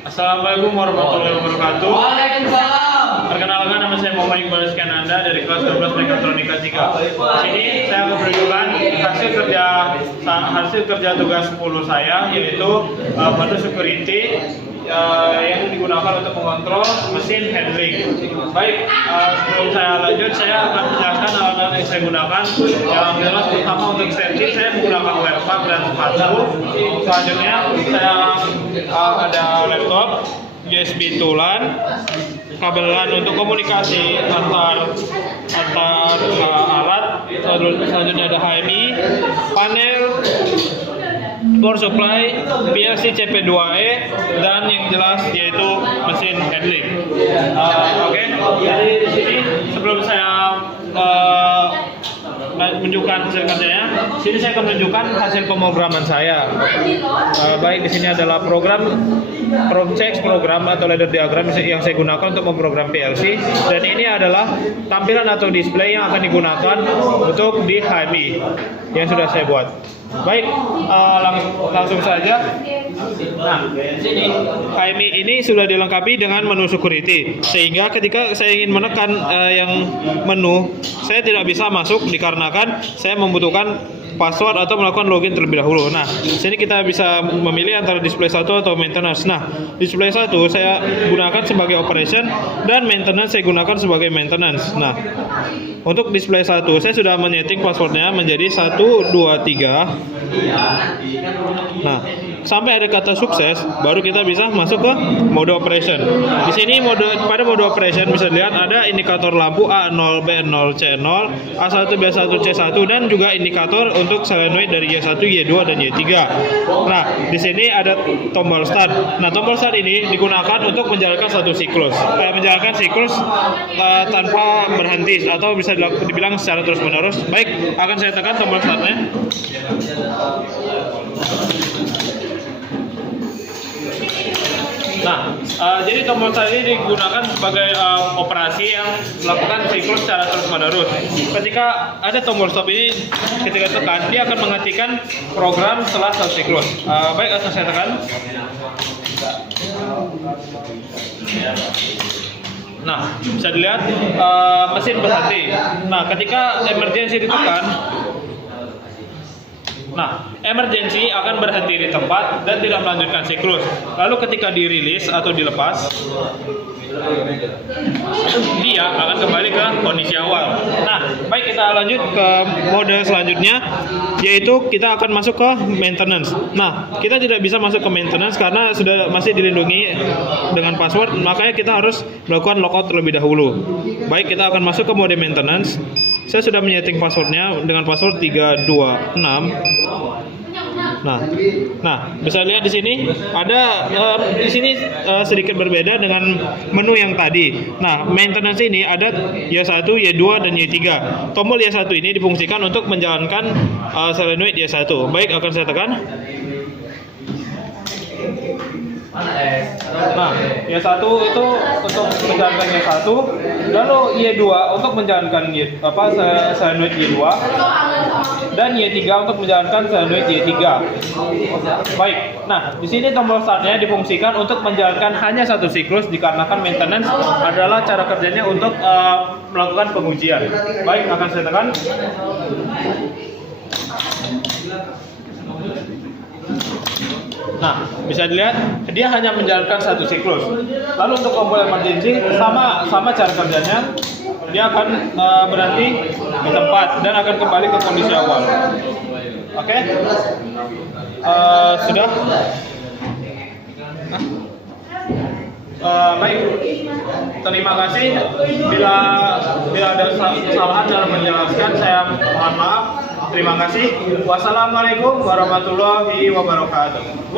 Assalamualaikum warahmatullahi wabarakatuh. Waalaikumsalam. Perkenalkan, nama saya Muhammad Iqbal Iskananda dari kelas 12 Mekatronika 3. Di sini saya akan menunjukkan hasil kerja tugas 10 saya, yaitu menu security yang digunakan untuk mengontrol mesin handling. Baik, sebelum saya lanjut, saya akan menjelaskan alat-alat yang saya gunakan. Yang jelas pertama untuk setting saya menggunakan wearpack dan sepatu. Selanjutnya saya ada laptop, USB tulan, kabel LAN untuk komunikasi antar alat. Selanjutnya ada HMI, panel, power supply, PLC CP2E, dan yang jelas yaitu mesin handling. Oke. Jadi di sini sebelum saya menunjukkan hasil kerjanya, sini saya akan menunjukkan hasil pemrograman saya. Baik, di sini adalah PromCheck program atau ladder diagram yang saya gunakan untuk memprogram PLC, dan ini adalah tampilan atau display yang akan digunakan untuk di HMI yang sudah saya buat. Baik, langsung saja. Nah, sini HMI ini sudah dilengkapi dengan menu security, sehingga ketika saya ingin menekan yang menu, saya tidak bisa masuk dikarenakan saya membutuhkan password atau melakukan login terlebih dahulu. Nah, sini kita bisa memilih antara display 1 atau maintenance. Nah, display 1 saya gunakan sebagai operation dan maintenance saya gunakan sebagai maintenance. Nah, untuk display 1 saya sudah menyeting passwordnya menjadi 123. Nah, sampai ada kata sukses baru kita bisa masuk ke mode operation. Di sini pada mode operation bisa dilihat ada indikator lampu A0, B0, C0, A1, B1, C1, dan juga indikator untuk solenoid dari Y1, Y2, dan Y3. Nah, di sini ada tombol start. Nah, tombol start ini digunakan untuk menjalankan satu siklus. Menjalankan siklus tanpa berhenti atau bisa dibilang secara terus-menerus. Baik, akan saya tekan tombol startnya. Nah, jadi tombol start ini digunakan sebagai operasi yang melakukan siklus secara terus-menerus. Ketika ada tombol stop ini, ketika tekan, dia akan menghentikan program setelah satu siklus. Baik, akan saya tekan. Nah, bisa dilihat mesin berhenti. Nah, ketika emergency ditekan, emergency akan berhenti di tempat dan tidak melanjutkan siklus. Lalu ketika dirilis atau dilepas, dia akan kembali ke kondisi awal. Nah, baik, kita lanjut ke mode selanjutnya, yaitu kita akan masuk ke maintenance. Nah, kita tidak bisa masuk ke maintenance karena sudah masih dilindungi dengan password, makanya kita harus melakukan logout terlebih dahulu. Baik, kita akan masuk ke mode maintenance. Saya sudah menyeting passwordnya dengan password 326. Nah, bisa lihat di sini ada sedikit berbeda dengan menu yang tadi. Nah, maintenance ini ada Y1, Y2, dan Y3. Tombol Y1 ini difungsikan untuk menjalankan solenoid Y1. Baik, akan saya tekan. Nah, Y1 itu untuk menjalankan Y1, lalu Y2 untuk menjalankan solenoid Y2, dan Y3 untuk menjalankan solenoid Y3. Baik, nah di sini tombol startnya difungsikan untuk menjalankan hanya satu siklus dikarenakan maintenance adalah cara kerjanya untuk melakukan pengujian. Baik, akan saya tekan. Nah, bisa dilihat dia hanya menjalankan satu siklus. Lalu untuk tombol emergency sama cara kerjanya, dia akan berhenti di tempat dan akan kembali ke kondisi awal. Oke? Sudah? Baik, terima kasih. Bila ada kesalahan dalam menjelaskan, saya mohon maaf. Terima kasih. Wassalamualaikum warahmatullahi wabarakatuh.